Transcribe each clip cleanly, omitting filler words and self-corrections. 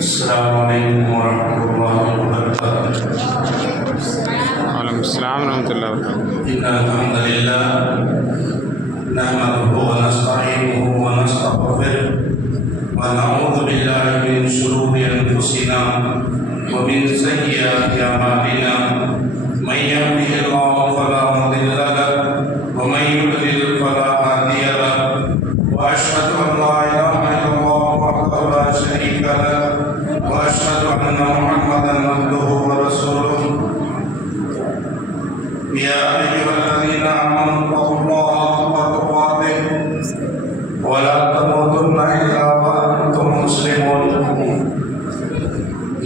السلام علیکم ورحمۃ اللہ وبرکاتہ۔ وعلیکم السلام ورحمۃ اللہ وبرکاتہ۔ ان الحمد للہ نحمده ونستعینه ونستغفره ونعوذ باللہ من شرور انفسنا ومن سیئات اعمالنا من یهده اللہ فلا مضل له ومن یضلل فلا هادی له واشهد ان لا اله الا اللہ وحدہ لا شریک له واشهد ان محمدا عبده ورسوله۔ یا ایھا الذین آمنوا اتقوا اللہ حق تقاته ولا تموتن الا وانتم مسلمون۔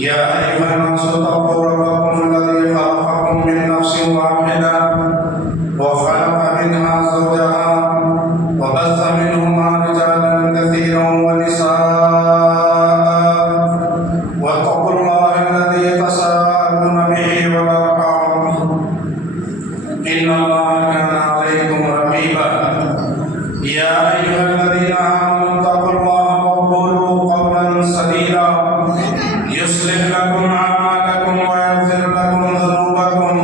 یا ایھا الناس اتقوا ربکم الذی خلقکم من نفس واحدہ وخلق منها زوجها وبث منهما رجالا كثيرا ونساء واتقوا الله الذي تساءلون به والارحام ان الله كان عليكم رقيبا۔ یا ایھا الذین آمنوا اتقوا الله وقولوا قولا سدیدا یصلح لكم اعمالکم ویغفر لكم ذنوبکم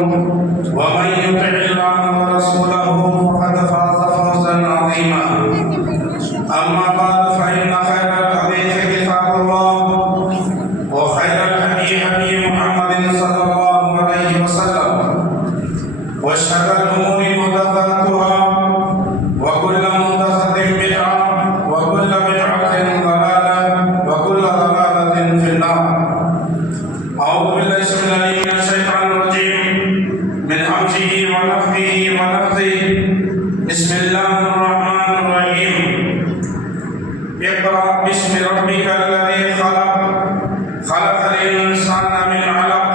ومن یطع اللہ ورسولہ فقد فاز فوزا عظیما۔ اما بعد فإن خير الحديث كتاب الله وخير الهدي هدي محمد صلى الله عليه وسلم وشر الأمور محدثاتها وكل محدثة بدعة وكل بدعة ضلالة وكل ضلالة في النار۔ أعوذ بالله السميع العليم من الشيطان الرجيم من همزه ونفخه ونفثه بسم الله الرحمن الرحيم۔ اقرأ باسم ربك الذي خلق خلق الإنسان من علق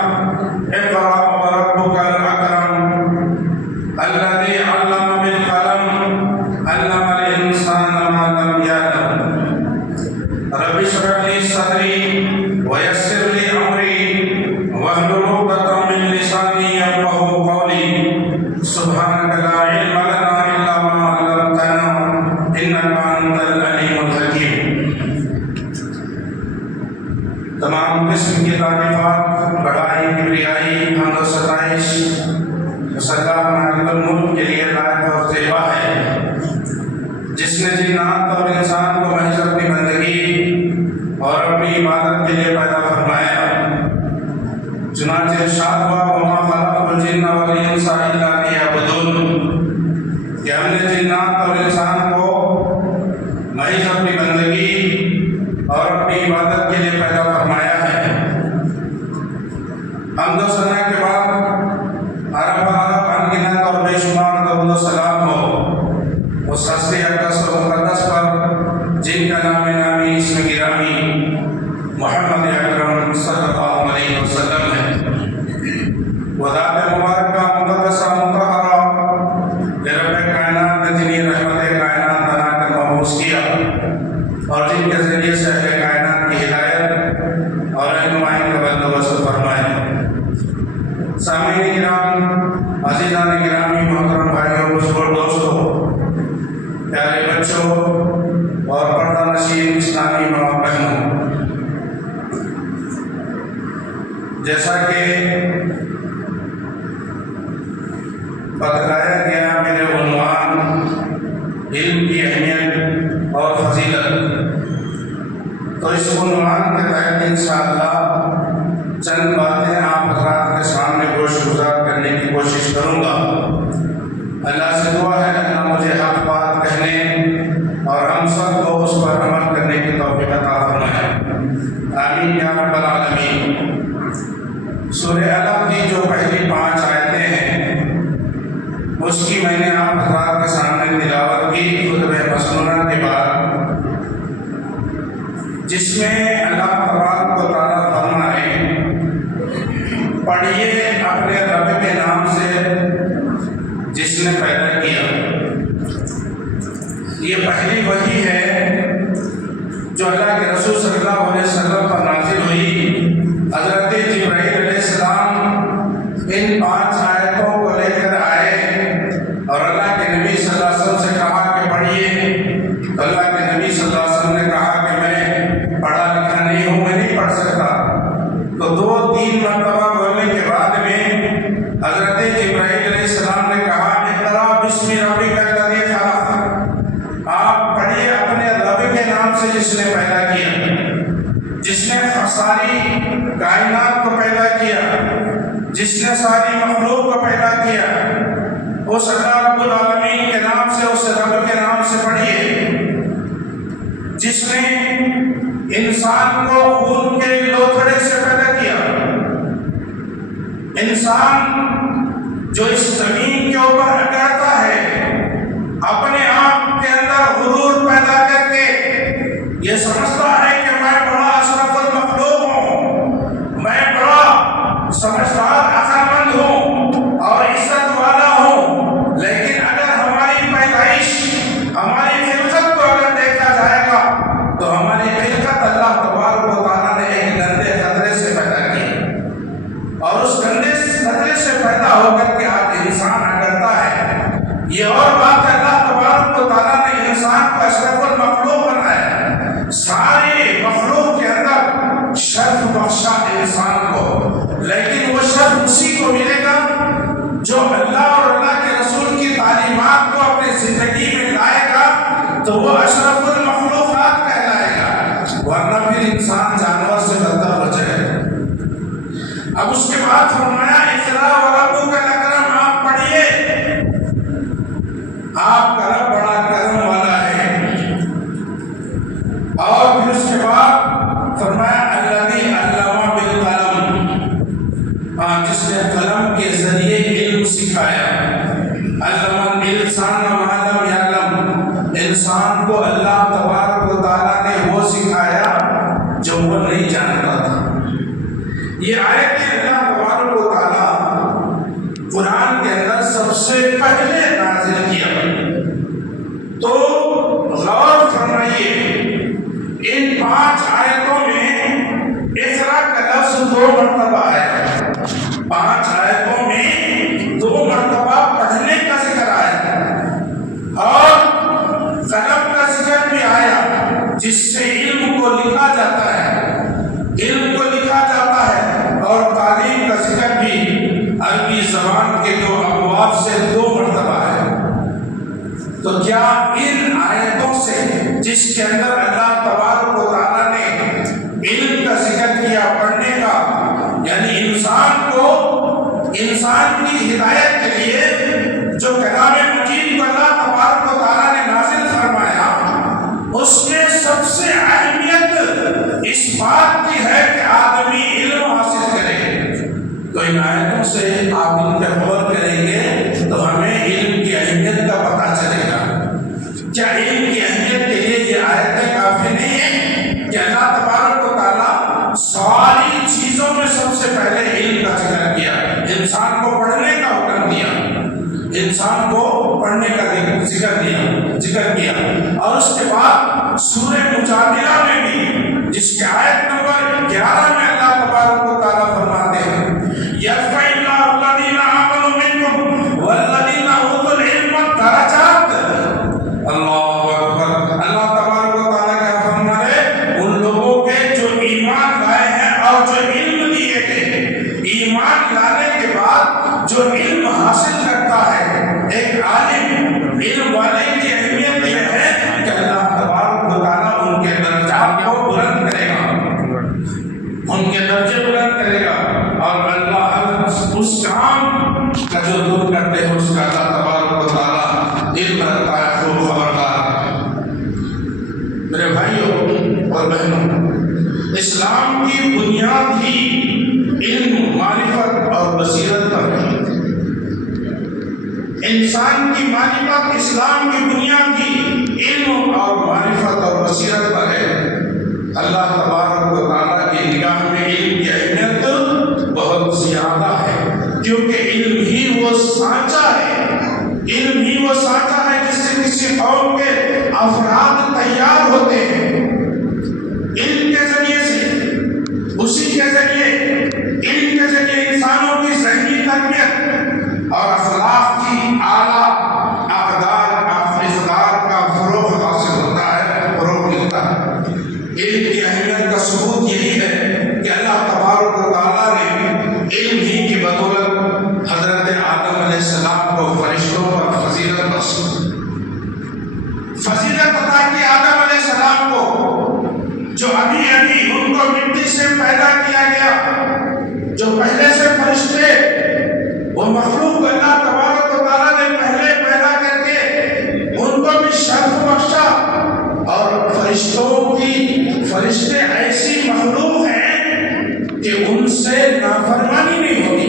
اقرأ وربك الأكرم الذي علم بالقلم علم الإنسان ما لم يعلم۔ رب اشرح لي صدري ويسر لي أمري واحلل عقدة من لساني يفقهوا قولي سبحانك لا علم لنا إلا ما علمتنا إنك أنت العليم الحكيم۔ تمام قسم کی تعریفات، بڑائی، کبریائی، حمد و ستائش اس اللہ مالک الملک کے لیے لائق اور زیبا ہے، جس نے جنات اور انسان کو محض اپنی بندگی اور اپنی عبادت کے لیے پیدا فرمایا۔ چنانچہ ارشاد ہوا وما خلقت الجن والانس الا لیعبدون، کہ ہم نے جنات اور انسان کو محض اپنی بندگی اور اپنی عبادت کے لیے پیدا فرمایا ہے۔ حمد و ثنا کے بعد عرب انگنت اور بے شمار درود و سلام ہو اس ہستی اقدس و مقدس پر جن کا نام نامی اسم گرامی محمد اکرم صلی اللہ علیہ وسلم ہے۔ وہ ذات مبارکہ مقدسہ مطہرہ رب کائنات نے جنہیں رحمت کائنات بنا کر مبعوث کیا اور جن کے ذریعے سے اہل کائنات کی ہدایت اور رہنمائی کا بندوبست فرمایا۔ سامعین کرام، عزیزان گرامی، محترم بھائیوں، بزرگ دوستوں، پیارے بچوں اور پردہ نشین اسلامی ماں بہنوں، جیسا کہ بتلایا گیا میرے عنوان علم کی اہمیت اور فضیلت، تو اس عنوان کے تحت انشاءاللہ چند باتیں آپ حضرات کے سامنے گوش گزار کرنے کی کوشش کروں گا۔ اللہ سے دعا ہے اللہ مجھے حق بات کہنے اور ہم سب کو اس پر عمل کرنے کی توفیق عطا فرمائے، آمین یا رب العالمین۔ سورہ علق کی جو پہلی 5 آیتیں ہیں اس کی میں نے آپ حضرات کے سامنے تلاوت کی خطبہ مسنونہ کے بعد، جس میں اللہ تبارک و تعالیٰ فرمائے پڑھیے اپنے رب کے نام سے جس نے پیدا کیا۔ یہ پہلی وحی ہے جو اللہ کے رسول صلی اللہ علیہ وسلم پر نازل ہوئی۔ حضرت جبرائیل علیہ السلام ان 5 آیتوں کو لے کر آئے اور اللہ کے نبی صلی اللہ علیہ وسلم سے کہا کہ پڑھیے، تو اللہ کے نبی صلی اللہ علیہ وسلم نے کہا کہ میں پڑھا لکھا نہیں ہوں، میں نہیں پڑھ سکتا۔ 3 مرتبہ بولنے کے بعد میں حضرت جبرائیل علیہ السلام نے کہا اقرا بسم ربک الذی خلق، آپ پڑھیے اپنے رب کے نام سے جس نے پیدا کیا، جس نے ساری کائنات کو پیدا کیا، جس نے ساری مخلوق کو پیدا کیا، اس اللہ رب العالمین کے نام سے، اس رب کے نام سے پڑھیے جس نے انسان کو خون کے لوتھڑے سے پیدا کیا۔ انسان جو اس زمین کے اوپر اکڑتا ہے اپنے آپ کے اندر غرور پیدا کر کے یہ سمجھتا ہے کہ میں بڑا اشرف المخلوق ہوں، میں بڑا سمجھدار عقل مند ہوں اور عزت والا ہوں، لیکن اگر ہماری پیدائش، ہماری خلقت کو اگر دیکھا جائے گا تو ہماری خلقت اللہ تبارک و تعالیٰ نے ایک گندے خطرے سے پیدا کی، اور اس گندے خطرے سے پیدا ہو کر کے آج انسان اگرتا ہے۔ یہ اور بات ہے اللہ تبارک و تعالیٰ نے انسان کو اشرف المخلوق بنایا، سارے مخلوق کے اندر شرف بخشا انسان کو، لیکن وہ شرف اسی کو ملے گا جو اللہ اور اللہ کے رسول کی تعلیمات کو اپنی زندگی میں لائے گا، تو وہ اشرف المخلوقات کہلائے گا، ورنہ پھر انسان جانور سے بدتر ہو جائے گا۔ اب اس کے بعد فرمایا اقرا وربک الاکرم، آپ پڑھیے، آپ کا رب بڑا کرم والا ہے۔ اور پھر اس کے بعد فرمایا الذی علم بالقلم، جس نے قلم کے ذریعے علم سکھایا۔ علم الانسان ما لم یعلم، انسان کو اللہ تبارک و تعالیٰ نے وہ سکھایا جو وہ نہیں جانتا تھا۔ یہ آیت اللہ تبارک و تعالیٰ قرآن کے اندر سب سے پہلے نازل کیا، تو غور فرمائیے ان 5 آیتوں میں اقرا کا لفظ 2 مرتبہ آیا، 5 آیتوں میں 2 مرتبہ پڑھنے کا ذکر آیا، اور قلم کا ذکر بھی آیا جس سے علم کو لکھا جاتا ہے، علم کو لکھا جاتا ہے، اور تعلیم کا ذکر بھی عربی زبان کے 2 ابواب سے 2 مرتبہ ہے۔ تو کیا ان آیتوں سے جس کے اندر اللہ تبارک و تعالیٰ نے علم کا ذکر کیا، پڑھنے کا، یعنی انسان کو، انسان کی ہدایت کے لیے جو کلام مجید کو اللہ تبارک و تعالیٰ نے نازل فرمایا، اس میں سب سے اہمیت اس بات کی ہے کہ آدمی علم حاصل کرے۔ تو ان آیتوں سے آپ ان پہ غور کریں گے تو ہمیں علم کی اہمیت کا پتہ چلے گا۔ کیا علم کی اہمیت کے لیے یہ آیتیں کافی نہیں ہیں کہ اللہ تبارک و تعالیٰ ساری چیزوں میں سب سے پہلے علم کا ذکر کیا، انسان کو پڑھنے کا حکم دیا، انسان کو پڑھنے کا ذکر کیا، اور اس کے بعد سورہ مجادلہ میں بھی جس کے آیت نمبر 11 میں اللہ تبارک و تعالیٰ فرماتے ہیں یرفع اللہ الذین آمنوا منکم والذین اوتوا العلم درجات۔ اللہ اکبر، اللہ تبارک و تعالیٰ کا فرمان ہے ان لوگوں کے جو ایمان لائے ہیں اور جو علم دیے گئے، ایمان لانے کے بعد جو علم حاصل کرتا ہے، ایک عالم علم والے کی اہمیت یہ ہے کہ اللہ تبارک و تعالیٰ ان کے درجات کو بلند کرے گا، ان کے درجے بلند کرے گا، اور اللہ اس کام کا جو دور کرتے ہیں اس کا اللہ تبارک و تعالیٰ علم رکھتا ہے، خوب خبردار۔ میرے بھائیوں اور بہنوں، اسلام کی بنیاد ہی علم، معرفت اور بصیرت پر ہے۔ انسان کی معرفت، اسلام کی بنیاد ہی علم اور معرفت اور بصیرت پر ہے۔ اللہ تبارک و تعالیٰ کی نگاہ میں علم کی اہمیت بہت زیادہ ہے، کیونکہ علم ہی وہ سانچہ ہے، علم ہی وہ سانچہ ہے جس سے کسی قوم کے افراد تیار ہوتے ہیں۔ علم کے ذریعے سے، اسی کے ذریعے، علم کے ذریعے انسانوں کی ذہنی تربیت اور اخلاق کی اعلیٰ اقدار کا فروغ حاصل ہوتا ہے، فروغ ملتا ہے۔ علم کی اہمیت کا ثبوت یہی ہے کہ اللہ تبارک و تعالیٰ نے جو ابھی ابھی ان کو مٹی سے پیدا کیا گیا، جو پہلے سے فرشتے، وہ مخلوق اللہ تبارک و تعالیٰ نے پہلے پیدا کر کے ان کو بھی شرف بخشا، اور فرشتے ایسی مخلوق ہیں کہ ان سے نافرمانی نہیں ہوتی۔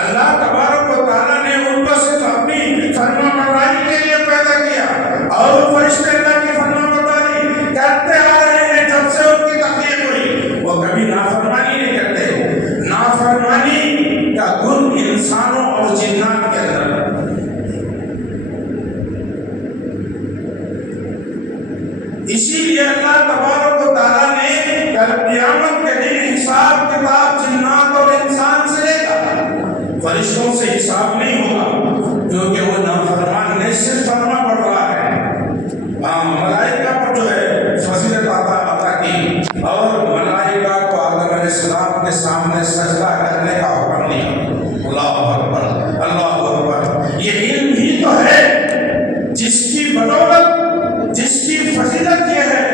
اللہ تبارک و تعالیٰ نے ان کو صرف اپنی فرما برداری کے لیے پیدا کیا، اور وہ فرشتے اللہ کی فرما برداری کرتے آ رہے ہیں جب سے ان کی تخلیق ہوئی، وہ کبھی نافرمانی نہیں کرتے۔ نافرمانی کا گن انسانوں اور جنات کے اندر، اسی لیے اللہ تبارک و تعالیٰ نے کل قیامت کے دن حساب کتاب جنات اور انسان سے لے گا، فرشتوں سے حساب نہیں ہوگا، کیونکہ وہ نافرمان نے صرف فرما پڑ رہا ہے۔ ملائکہ پر جو ہے فضیلت عطا کی، اور ملائکہ کو آدم علیہ السلام کے سامنے سجدہ کرنے کا حکم دیا۔ اللہ اکبر، اللہ اکبر۔ یہ علم ہی تو ہے جس کی بدولت، جس کی فضیلت یہ ہے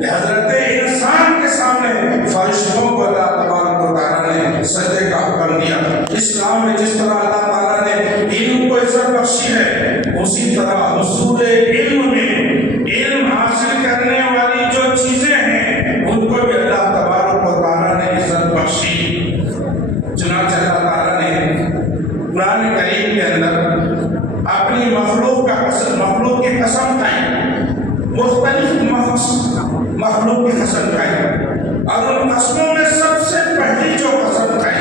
کہ حضرت انسان کے سامنے فرشتوں کو اللہ تبارک و تعالیٰ نے سجدے کا حکم دیا۔ اسلام میں جس طرح اللہ تعالیٰ نے علم کو عزت بخشی ہے، اسی طرح حصول علم میں علم حاصل کرنے والی جو چیزیں ہیں ان کو بھی اللہ تبارک و تعالیٰ نے عزت بخشی۔ چنانچہ اللہ تعالیٰ نے قرآن کریم کے اندر اپنی مخلوق کی قسم کھائی، مختلف مخلوق کی قسم کھائی، اور ان قسموں میں سب سے پہلی جو قسم کھائی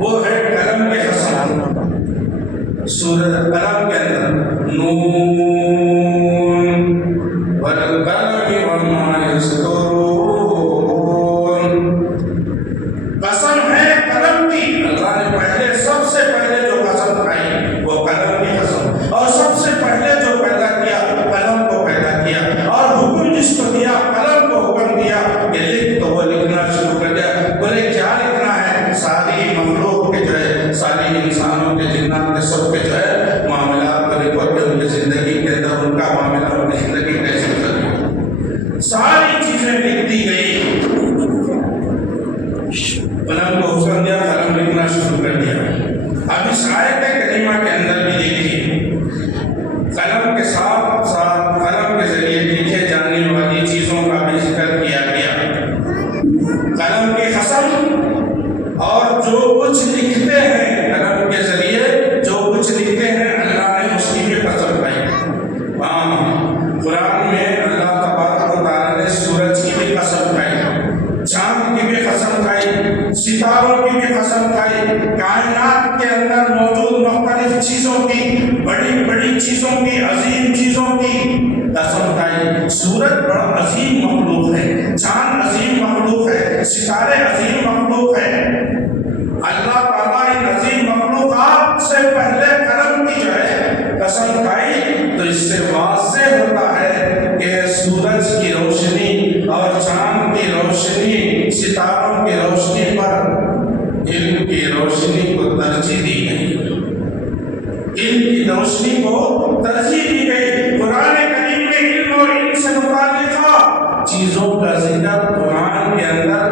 وہ ہے قلم کی قسم۔ سورۃ قلم کے اندر نون والقلم وما یسطرون، قسم ہے قلم کی۔ اللہ نے پہلے سب سے پہلے جو قسم کھائی وہ قلم کی قسم، اور سب سے پہلے جو پیدا کیا قلم کو پیدا کیا، اور حکم جس کو دیا قلم کو حکم دیا کہ لکھ، تو وہ لکھنا شروع کر دیا۔ بولے کیا لکھنا ہے؟ ساری مخلوق کے جو ہے، ساری انسانوں کے، جنات کے، سب کے جو ہے معاملات کو لکھو کہ ان کی زندگی کے اندر ان کا معاملہ، ان کی زندگی کیسے گزری، ساری چیزیں لکھ دی گئی۔ قلم کو حکم دیا، قلم لکھنا شروع کر دیا۔ اب اس آیت کریمہ کے اندر بھی دیکھیے، قلم کے ساتھ ساتھ قلم کے ذریعے لکھے جانے والی چیزوں کا بھی ذکر کیا گیا۔ قلم کی قسم، اور جو کچھ لکھتے ہیں قلم کے ذریعے، جو کچھ لکھتے ہیں اللہ نے اس کی بھی قسم کھائی۔ قرآن میں اللہ تبارک و تعالیٰ نے سورج کی بھی قسم کھائی، چاند کی بھی قسم کھائی، ستاروں کی بھی قسم کھائی، کائنات کے اندر موجود مختلف چیزوں کی، بڑی بڑی چیزوں کی، عظیم چیزوں کی قسم کھائی۔ سورج بڑا عظیم مخلوق ہے، چاند عظیم مخلوق ہے، ستارے عظیم مخلوق ہے۔ اللہ تعالیٰ ان عظیم مخلوقات سے پہلے قلم کی جو ہے قسم کھائی، تو اس سے واضح ہوتا ہے کہ سورج کی روشنی اور چاند کی روشنی، ستاروں کی روشنی پر علم کی روشنی کو ترجیح دی گئی، علم کی روشنی کو ترجیح دی گئی۔ قرآن کریم میں علم اور علم سے متعلقہ چیزوں کا ذکر قرآن کے اندر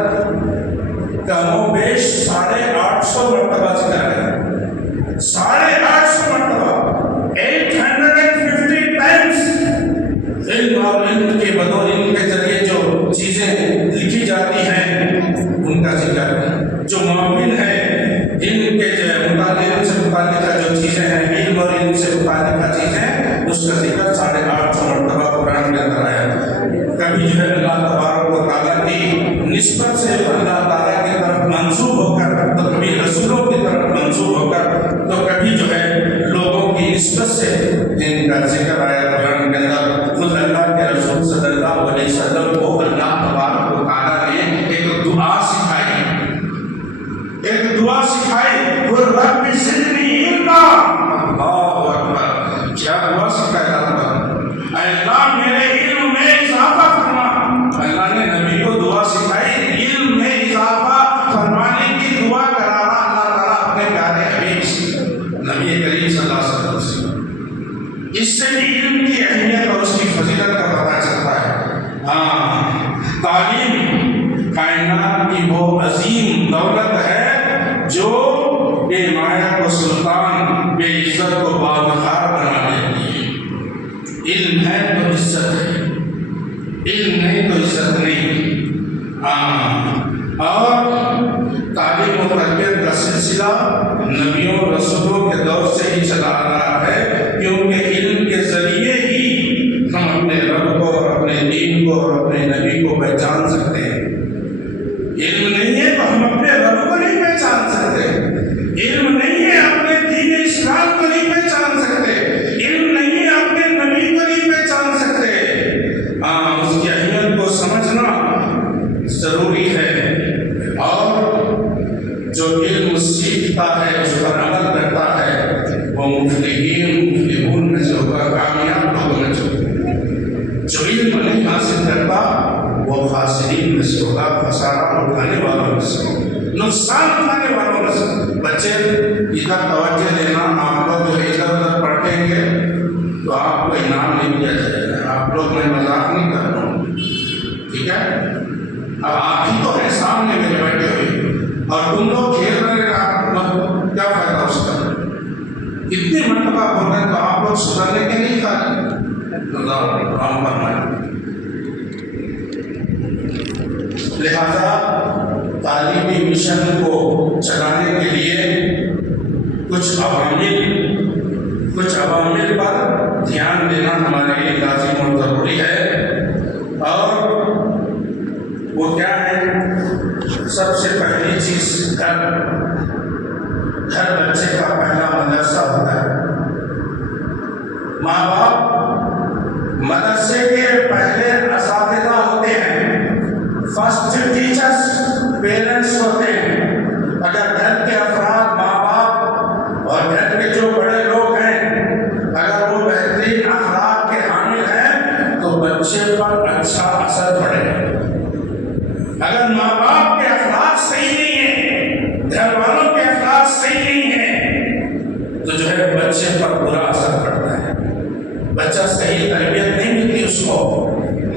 کم و بیش 850 مرتبہ ذکر ہے، 850 مرتبہ، 850 ٹائمز علم اور علم کے بدولت، علم کے ذریعے جو چیزیں لکھی جاتی ہیں ان کا ذکر ہے۔ جو معامل ہے علم کے علم سے متعلقہ جو چیزیں ہیں، علم اور علم سے متعلقہ چیزیں، اس کا ذکر 850 مرتبہ قرآن کے اندر آیا۔ کبھی جو ہے اللہ تبارک و تعالیٰ کی نسبت سے اللہ تعالیٰ کی طرف منسوب ہو کر، تو کبھی رسولوں کی طرف منسوب ہو کر، تو کبھی جو ہے لوگوں کی نسبت سے ان کا ذکر آیا قرآن کے اندر۔ خود اللہ کے رسول صلی اللہ علیہ وسلم کو اللہ تبارک و تعالیٰ نے ایک دعا سکھائی، ایک دعا سکھائی، وہ رب زدنی علما۔ اللہ اکبر، کیا دعا سکھایا اے اللہ میرے علم میں اضافہ فرما۔ اللہ نے نبی کو دعا سکھائی، علم میں اضافہ فرمانے کی دعا کرا رہا اللہ تعالیٰ اپنے پیارے حبیب سے، نبی کریم صلی اللہ علیہ وسلم سے۔ اس سے بھی علم کی اہمیت اور اس کی فضیلت کا پتہ چلتا ہے۔ کی وہ عظیم دولت ہے جو بے مایہ کو سلطان، بے عزت کو بادشاہ بنا دیتی ہے۔ علم ہے تو عزت ہے، علم نہیں تو عزت نہیں۔ اور تعلیم و تربیت کا سلسلہ نبیوں رسولوں کے دور سے ہی چلا آ رہا ہے، کیونکہ علم کے ذریعے ہی ہم اپنے رب کو، اپنے دین کو اور اپنے نبی کو پہچان سکتے ہیں۔ علم نہیں ہے تو ہم اپنے رب کو نہیں پہچان سکتے، علم نہیں ہے اپنے دین اسلام کو نہیں پہچان سکتے، علم نہیں ہے اپنے نبی کو نہیں پہچان سکتے۔ اس کی اہمیت کو سمجھنا ضروری ہے، اور جو علم سیکھتا ہے، اس پر عمل کرتا ہے، وہ مفلحون میں سے ہوگا، کامیاب لوگوں میں سے ہوگا۔ جو علم نہیں حاصل کرتا وہ خاسرین میں سے ہوگا، خسارہ اٹھانے والوں میں سے ہوگا، نقصان اٹھانے والوں میں سے۔ بچے ادھر توجہ دینا، آپ لوگ جو ادھر ادھر پڑھیں گے تو آپ کو انعام نہیں دیا جائے گا۔ آپ لوگ، میں مذاق نہیں کر رہا ہوں، ٹھیک ہے؟ اب آپ ہی تو ہیں سامنے میرے بیٹھے ہوئے، اور تم لوگ کھیل رہے ہیں، آپ کیا فائدہ اس کا؟ اتنی مرتبہ بول رہے ہیں تو آپ لوگ سدھرنے کے نہیں چاہتے۔ اللہ رحم فرمائے۔ لہذا تعلیمی مشن کو چلانے کے لیے کچھ عوامل پر دھیان دینا ہمارے لیے لازم اور ضروری ہے، اور وہ کیا ہے؟ سب سے پہلی چیز گھر بچے کا پہلا مدرسہ ہوتا ہے۔ ماں باپ مدرسے کے پہلے اساتذہ ہوتے ہیں، فرسٹ ٹیچرز پیرنٹس ہوتے ہیں۔ اگر گھر کے افراد، ماں باپ اور گھر کے جو بڑے لوگ ہیں، اگر وہ بہترین اخلاق کے حامل ہیں تو بچے پر اچھا اثر پڑے گا۔ اگر ماں باپ کے اخلاق صحیح نہیں ہیں، گھر والوں کے اخلاق صحیح نہیں ہیں، تو جو ہے بچے پر برا اثر پڑتا ہے۔ بچہ صحیح تربیت نہیں ملتی اس کو۔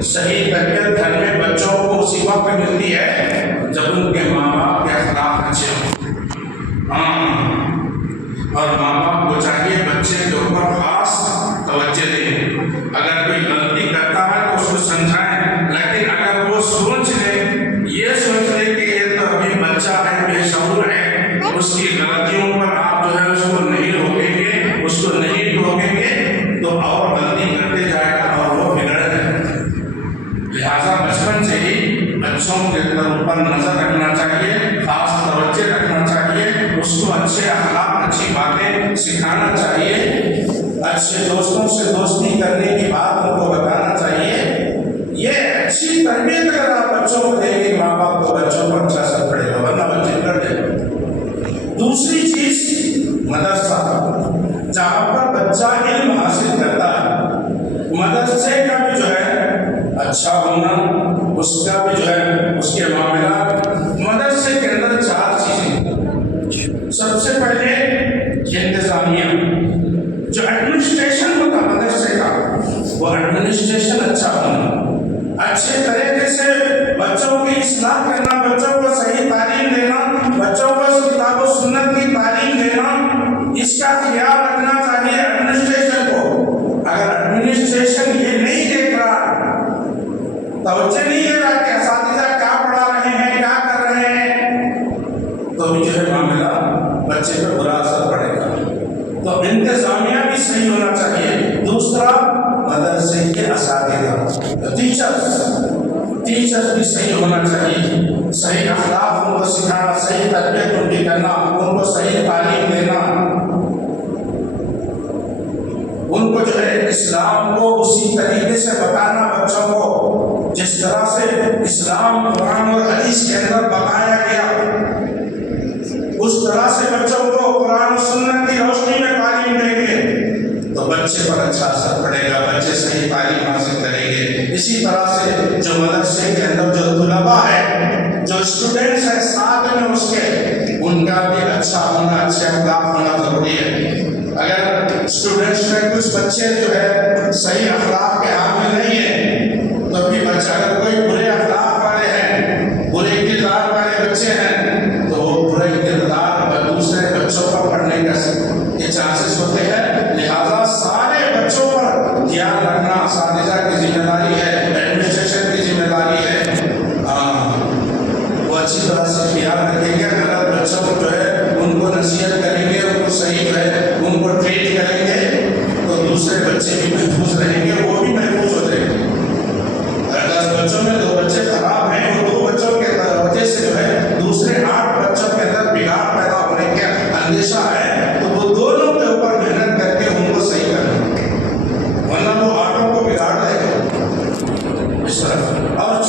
صحیح تربیت گھر میں بچوں کو اسی وقت ملتی ہے جب ان کے ماں باپ کے اخلاق اچھے ہوں۔ اور ماں باپ کو چاہیے بچے کے اوپر خاص توجہ دیں۔ اگر کوئی غلطی کرتا ہے تو اس کو سمجھائیں، لیکن اگر وہ سوچ لے، یہ سوچ لے کہ یہ تو ابھی بچہ ہے، بے شعور ہے، اس کی غلطیوں پر آپ جو ہے اس کو نہیں روکیں گے، اس کو نہیں ٹوکیں گے، تو اور غلطی کرتے جائے گا اور وہ بگڑ جائے گا۔ لہٰذا بچپن سے ہی بچوں کے اوپر نظر رکھنا چاہیے، خاص توجہ رکھنا چاہیے، اس کو اچھے اخلاق، اچھی باتیں سکھانا چاہیے، اچھے دوستوں سے دوستی کرنے کی بات ان کو بتانا چاہیے۔ یہ اچھی تربیت اگر آپ بچوں کو دیں گے، ماں باپ کو بچوں پر اچھا اثر پڑے گا، ورنہ بچے کر دیں گے۔ دوسری چیز مدرسہ، جہاں پر بچہ علم حاصل کرتا ہے، مدرسے کا بھی جو ہے اچھا ہونا، اس کا بھی جو ہے اس کے معاملات۔ مدرسے کے اندر 4 چیزیں۔ سب سے پہلے انتظامیہ، جو ایڈمنسٹریشن ہوتا مدرسے کا، وہ ایڈمنسٹریشن اچھا ہونا، اچھے طریقے سے بچوں کی اصلاح کرنا، بچوں کو صحیح تعلیم دینا، بچوں کو کتاب و سنت کی تعلیم دینا، اس کا خیال رکھنا چاہیے ایڈمنسٹریشن کو۔ اگر ایڈمنسٹریشن یہ نہیں دیکھ رہا، توجہ نہیں دے رہا کہ اساتذہ کیا پڑھا رہے ہیں، کیا کر رہے ہیں، تو بھی جو ہے معاملہ بچے پر برا اثر پڑے گا۔ تو انتظامیہ بھی صحیح ہونا چاہیے۔ دوسرا مدرسے کے اساتذہ، ٹیچرز بھی صحیح ہونا چاہیے، صحیح اخلاق ان کو سکھانا، صحیح تربیت ان کی کرنا، ان کو صحیح تعلیم دینا، ان کو جو ہے اسلام کو اسی طریقے سے بتانا بچوں کو جس طرح سے اسلام قرآن اور حدیث کے اندر بتایا گیا، اس طرح سے بچوں کو قرآن و سنت کی روشنی میں تعلیم دیں گے تو بچے پر اچھا اثر پڑے گا، بچے صحیح تعلیم حاصل کریں گے۔ اسی طرح سے جو مدرسے کے اندر جو طلباء ہیں، جو اسٹوڈنٹس ہیں ساتھ میں اس کے، ان کا بھی اچھا ہونا، اچھے اخلاق ہونا ضروری ہے۔ اگر اسٹوڈنٹس میں کچھ بچے جو ہے صحیح اخلاق کے حامل نہیں ہیں، تو بھی بچہ اگر کوئی برے اخلاق والے ہیں، برے کردار والے داری ہے وہ اچھی طرح سے خیال رکھیں گے. غلط بچوں کو جو ہے ان کو نصیحت کریں گے, ان کو صحیح جو ہے ان کو ٹریٹ کریں گے تو دوسرے بچے بھی محفوظ رہیں گے, وہ بھی محفوظ ہو جائیں گے. اگر 10 بچوں میں 2 بچے خراب ہیں, وہ 2 بچوں کے وجہ سے جو ہے دوسرے 8 بچوں کے اندر بگاڑ پیدا ہونے کا اندیشہ ہے, تو وہ دونوں کے اوپر محنت کر کے ان کو صحیح کریں گے, ورنہ وہ 8 کو بگاڑ دے گا اس طرح. اور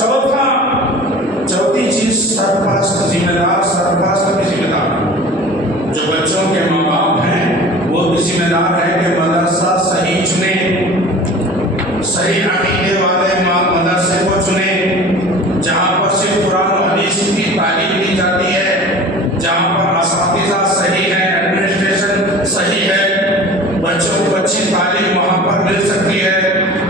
چوتھی چیز سرپرست ذمہ دار, سرپرست بھی ذمہ دار. جو بچوں کے ماں باپ ہیں وہ بھی ذمہ دار ہے کہ مدرسہ صحیح چنیں, صحیح عقیدے والے مدرسے کو چنیں, جہاں پر صرف قرآن و حدیث کی تعلیم دی جاتی ہے, جہاں پر اساتذہ صحیح ہے, ایڈمنسٹریشن صحیح ہے, بچوں کو اچھی تعلیم وہاں پر مل سکتی ہے.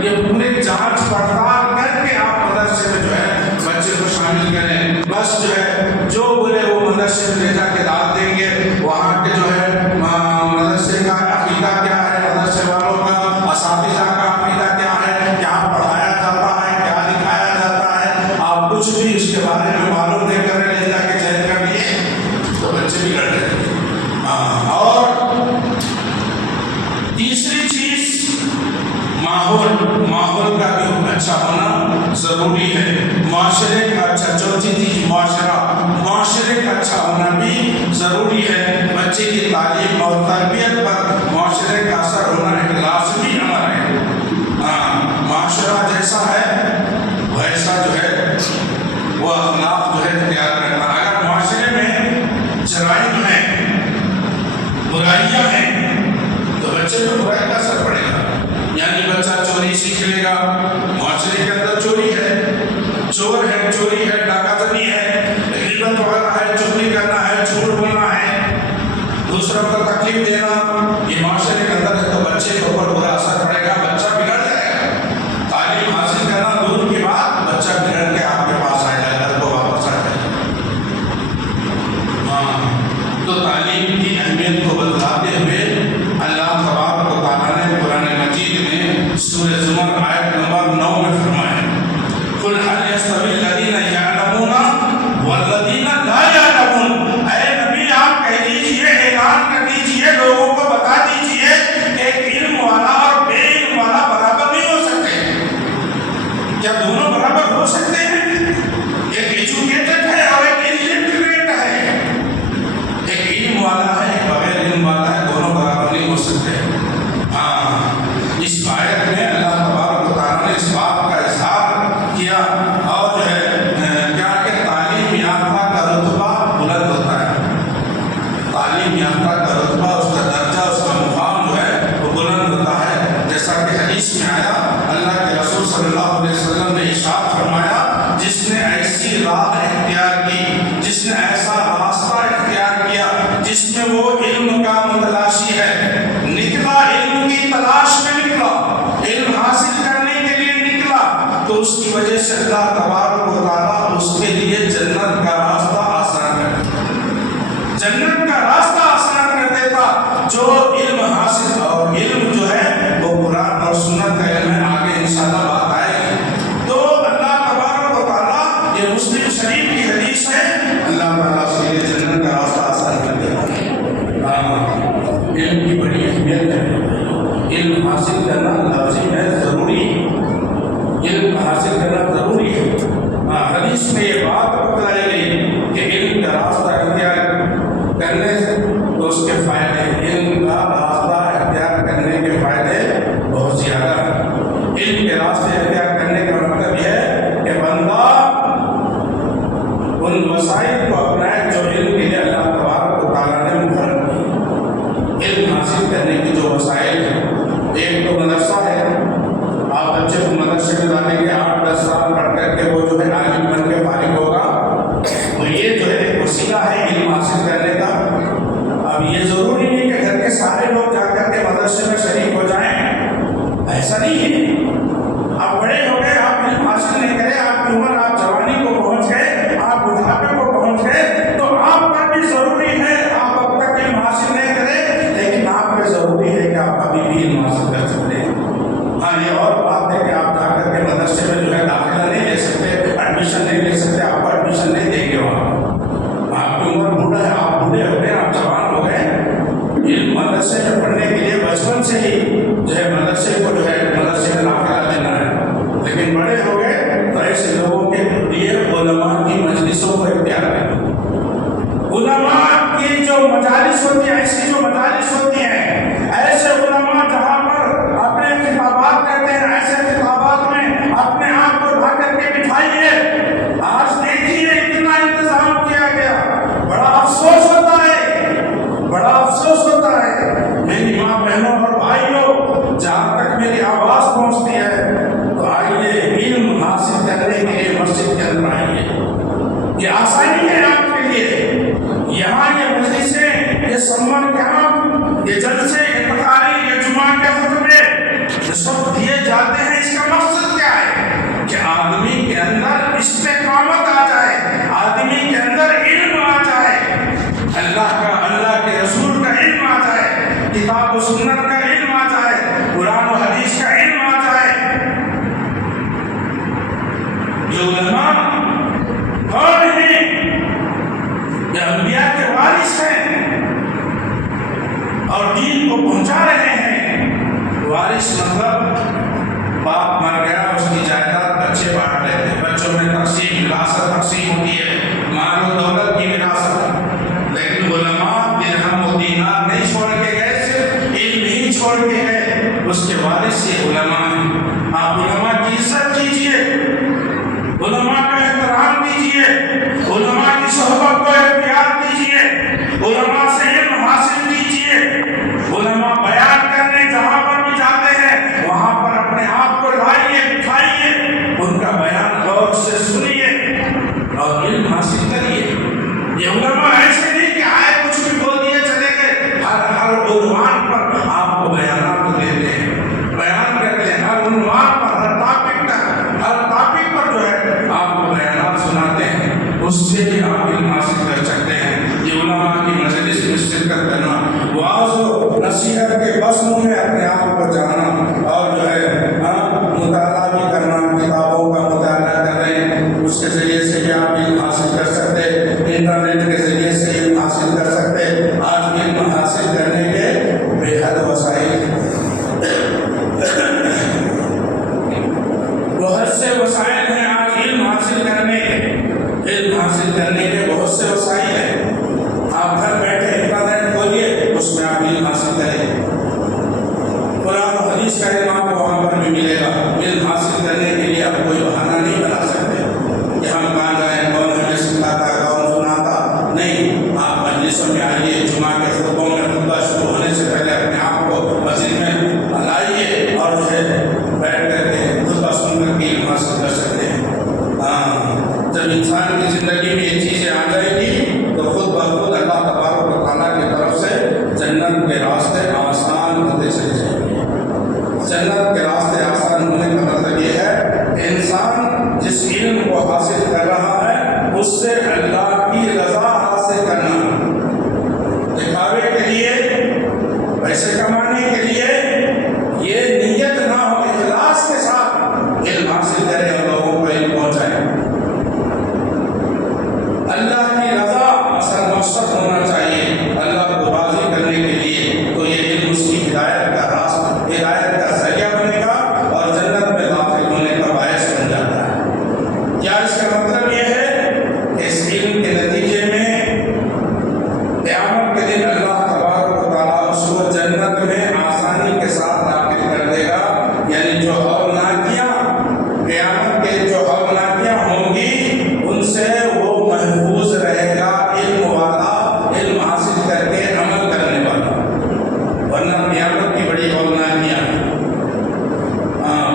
یہ پورے جانچ پڑتال کر کے آپ مدرسے میں جو ہے بچے کو شامل کریں. بس جو ہے جو بولے وہ مدرسے میں لے جا کے ڈال دیں گے. وہاں کے جو ہے مدرسے کا عقیدہ کیا ہے, مدرسے والوں کا اساتذہ کا عقیدہ کیا ہے, کیا پڑھایا جاتا ہے, کیا دکھایا جاتا ہے, آپ کچھ بھی اس کے بارے میں معلوم نہیں کر رہے, لے جا کے چیک کر لیے تو بچے بھی کر رہے ہیں. اور تیسری چیز ماحول کا بھی اچھا ہونا ضروری ہے. معاشرے کا اچھا, چوتھی چیز معاشرے کا اچھا ہونا بھی ضروری ہے. بچے کی تعلیم اور تربیت پر معاشرے کا اثر ہونا ایک لازمی امر ہے. معاشرہ جیسا ہے ویسا جو ہے وہ اخلاق جو ہے اختیار کرنا. اگر معاشرے میں جرائم ہیں, برائیاں ہیں, تو بچے پر برائی کا اثر پڑے گا. یعنی بچہ چوری سیکھ لے گا, معاشرے کے اندر چوری ہے, چور ہے, چوری ہے, ڈاکہ زنی ہے, غیبت وغیرہ ہے, چغلی کرنا ہے, جھوٹ بولنا ہے, دوسروں کو تکلیف دینا, یہ معاشرے کے اندر ہے, تو بچے کے اوپر برا اثر پڑے گا, بچہ بگڑ جائے گا. تعلیم حاصل کرنا دور کی بات, بچہ بگڑ کے آپ کے پاس آ جائے گا, تو واپس آ جائے گا. تو تعلیم کی اہمیت کو بتلاتے ہوئے اللہ تبارک و تعالیٰ نے قرآن مجید میں سورہ زمر آیت نمبر 9 میں فرمایا, قل هل يستوي الذين يعلمون والذين لا يعلمون. اے نبی آپ کہہ دیجئے, اعلان کر دیجئے, لوگوں کو بتا دیجئے کہ ایک علم والا اور بے علم والا برابر نہیں ہو سکتے. کیا دونوں برابر ہو سکتے ہیں؟ ایک ایجوکیٹڈ ہے اور ایک انلیٹریٹ ہے, ایک علم والا ہے, ایک بغیر علم والا ہے, دونوں برابر نہیں ہو سکتے. اس آیت میں اللہ تبارک و تعالیٰ نے اس بات کا اظہار کیا, اور جو ہے کیا کہ تعلیم یافتہ کا رتبہ بلند ہوتا ہے. تعلیم یافتہ کا رتبہ, اس کا درجہ, اس کا مقام جو ہے وہ بلند ہوتا ہے. جیسا کہ حدیث میں آیا, اللہ کے رسول صلی اللہ علیہ وسلم نے ارشاد فرمایا, جس نے ایسی راہ اختیار کی, جس نے ایسا راستہ اختیار کیا جس میں وہ علم کا متلاشی ہے, نکلا علم کی تلاش میں, نکلا علم حاصل کرنے کے لیے نکلا, تو اس کی وجہ سے اللہ تبارک و تعالیٰ اس کے لیے جنت کا راستہ آسان کر دیتا, جنت کا راستہ آسان کر دیتا. جو علم حاصل, اور علم جو ہے وہ قرآن اور سنت کا علم ہے, آگے انشاءاللہ بات آئے گی. تو اللہ تبارک و تعالیٰ, یہ مسلم شریف کی حدیث ہے, اللہ تعالیٰ اس کے لیے جنت کا راستہ آسان کر دیتا ہے. علم کی بڑی اہمیت ہے. علم حاصل کرنا لازم ہے, ضروری ہے. علم حاصل کرنا ضروری ہے. چل پائیں گے۔ یہ آسانی ہے آپ کے لیے، یہاں یہ مجلسیں، یہ سمر کیمپ، یہ جلسے، یہ تقاریر، یہ جمعہ کے خطبے، یہ سب دیے جاتے ہیں۔ اس کا مقصد کیا ہے؟ کہ آدمی کے اندر استقامت آ جائے، آدمی کے اندر علم آ جائے، اللہ کے رسول کا علم آ جائے، کتاب و سنت کا علم آ جائے، قرآن و حدیث کا علم آ جائے۔ جو علماء کون ہیں؟ یہ انبیاء کے وارث ہیں اور دین کو پہنچا رہے ہیں۔ وارث مطلب باپ مر گیا، اس کی جائیداد بچے بانٹ لیتے ہیں، بچوں میں تقسیم، وراثت تقسیم ہوتی ہے، مال و دولت کی وراثت۔ لیکن علماء درہم و دینار نہیں چھوڑ کے گئے، صرف علم ہی چھوڑ کے گئے، اس کے وارث یہ علماء ہیں۔ آپ علماء کی عزت کیجیے، علماء کا احترام کیجیے، علماء کی صحبت کو اختیار کیجیے، علماء سے علم حاصل کیجیے۔ علماء بیان کرنے جہاں پر بھی جاتے ہیں وہاں پر اپنے آپ کو لائیے، بٹھائیے، ان کا بیان غور سے سنیے اور علم حاصل کریے۔ یہ علماء ایسے نہیں کہ آئے کچھ بھی بول دیے چلے گئے، ہر عنوان پر آپ کو بیانات دیتے ہیں، بیان کرتے ہیں، ہر عنوان پر، ہر ٹاپک پر جو ہے آپ کو بیانات سناتے ہیں، اس سے بھی آپ علم حاصل کر سکتے ہیں۔ یہ علماء کی مجلس میں شرکت کرنا، وعظ و نصیحت کے بزم میں اپنے آپ کو جانا اور جو ہے مطالعہ بھی کرنا، کتابوں کا مطالعہ کر رہے ہیں، اس کے ذریعے سے بھی آپ علم حاصل کر سکتے، انٹرنیٹ کے ذریعے سے علم حاصل کر سکتے۔ آج علم حاصل کرنے کے بے حد وسائل ہیں، بہت سے وسائل ہیں آج علم حاصل کرنے کے، علم حاصل کرنے کے بہت سے وسائل ہیں۔ آپ گھر بیٹھے انٹرنیٹ کھولیے، اس میں آپ علم حاصل کریں، قرآن و حدیث کا علم آپ کو وہاں پر بھی ملے گا۔ علم حاصل کرنے کے لیے آپ کوئی بہانہ نہیں بنا سکتے کہ ہم کہاں جائیں، کون ہمیں سکھاتا، کون سناتا، نہیں۔ آپ مجلسوں میں آئیے، جمعہ کے خطبوں میں خطبہ شروع ہونے سے پہلے اپنے آپ کو مسجد میں لائیے اور جو ہے بیٹھ کر کے خطبہ سن کر کے علم حاصل کر سکتے ہیں۔ جب انسان کی زندگی میں یہ چیزیں آ جائیں گی تو خود بخود اللہ تبارک و تعالیٰ کی طرف سے جنت کے راستے آسان ہوتے چلے جائیں گے۔ جنت کے راستے آسان ہونے کا مطلب یہ ہے کہ انسان جس علم کو حاصل کر رہا ہے اس سے اللہ کی رضا حاصل کرنا، دکھاوے کے لیے، پیسے کمانے کے لیے یہ نیت نہ ہو، اخلاص کے ساتھ علم حاصل کرے اور لوگوں کو علم پہنچائے۔ اللہ کی رضا اصل مقصد ہونا چاہیے، اللہ کو راضی کرنے کے لیے، تو یہ علم اس کی ہدایت کا راستہ، ہدایت کا ذریعہ بنے گا اور جنت میں داخل ہونے کا باعث بن جاتا ہے۔ کیا اس کا مطلب یہ ہے کہ اس علم کے نتیجے میں قیامت کے دن اللہ تبارک و تعالیٰ اس کو جنت میں آسانی کے ساتھ داخل کر دے گا؟ یعنی جو ہولناکیاں، قیامت کے جو ہولناکیاں ہوں گی ان سے وہ محفوظ رہے گا، علم والا، علم حاصل کر کے عمل کرنے والا۔ ورنہ قیامت کی بڑی ہولناکیاں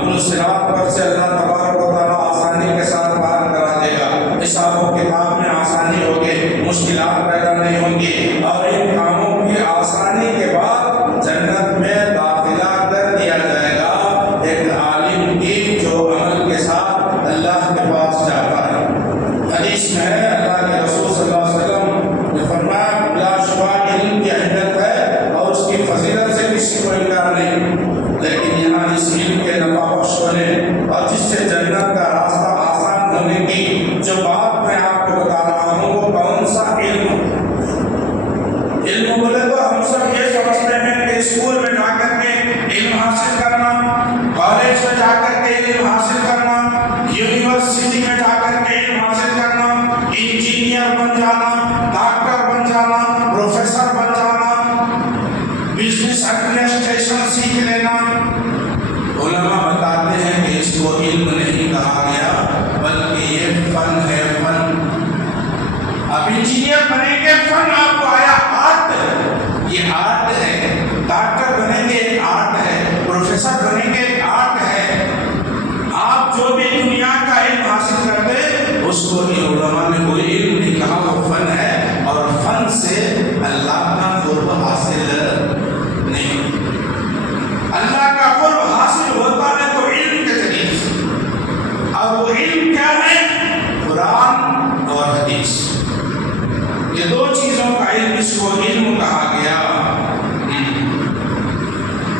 پل صراط پر سے اللہ تبارک و تعالیٰ آسانی کے ساتھ پار کرا دے گا، حساب و کتاب میں آسانی ہوگی، مشکلات پیدا نہیں ہوں گی، اور ان کاموں کی آسانی کے بعد جنت میں داخلہ کر دیا جائے گا ایک عالم کی جو عمل کے ساتھ اللہ کے پاس جاتا ہے۔ حدیث میں ہے، اللہ کے رسول صلی اللہ علیہ وسلم نے فرمایا بلا شبہ علم کی اہمیت ہے اور اس کی فضیلت سے کسی کو انکار نہیں، لیکن یہاں اس علم کے نفع بخش ہونے اور جس سے جنت کا راستہ آسان ہونے کی جو بات میں آپ کو بتا رہا ہوں وہ کون سا علم؟ علم بولے تو ہم سب یہ سمجھتے ہیں کہ اسکول میں جا کر کے علم حاصل کرنا، کالج میں جا کر کے علم حاصل کرنا، یونیورسٹی میں جا کر کے علم حاصل کرنا، انجینئر بن جانا، ڈاکٹر بن جانا، پروفیسر بن جانا، بزنس ایڈمنسٹریشن سیکھ لینا۔ علماء بتاتے ہیں کہ اس کو علم نہیں کہا گیا بلکہ یہ فن ہے، فن۔ اب انجینئر بنیں گے، فن آپ کو آیا، آرٹ، یہ آرٹ ہے۔ ڈاکٹر بنیں گے، ایک آرٹ ہے۔ پروفیسر بنیں گے، ایک آرٹ ہے۔ آپ جو بھی دنیا کا علم حاصل کرتے اس کو علماء نے کوئی علم نہیں کہا، وہ فن ہے، اور فن سے اللہ کا قرب حاصل نہیں۔ اللہ کا قرب حاصل ہوتا ہے تو علم کے ذریعے سے، اور وہ علم کیا ہے؟ قرآن اور حدیث، یہ دو چیزوں کا علم، اس کو علم کہا گیا۔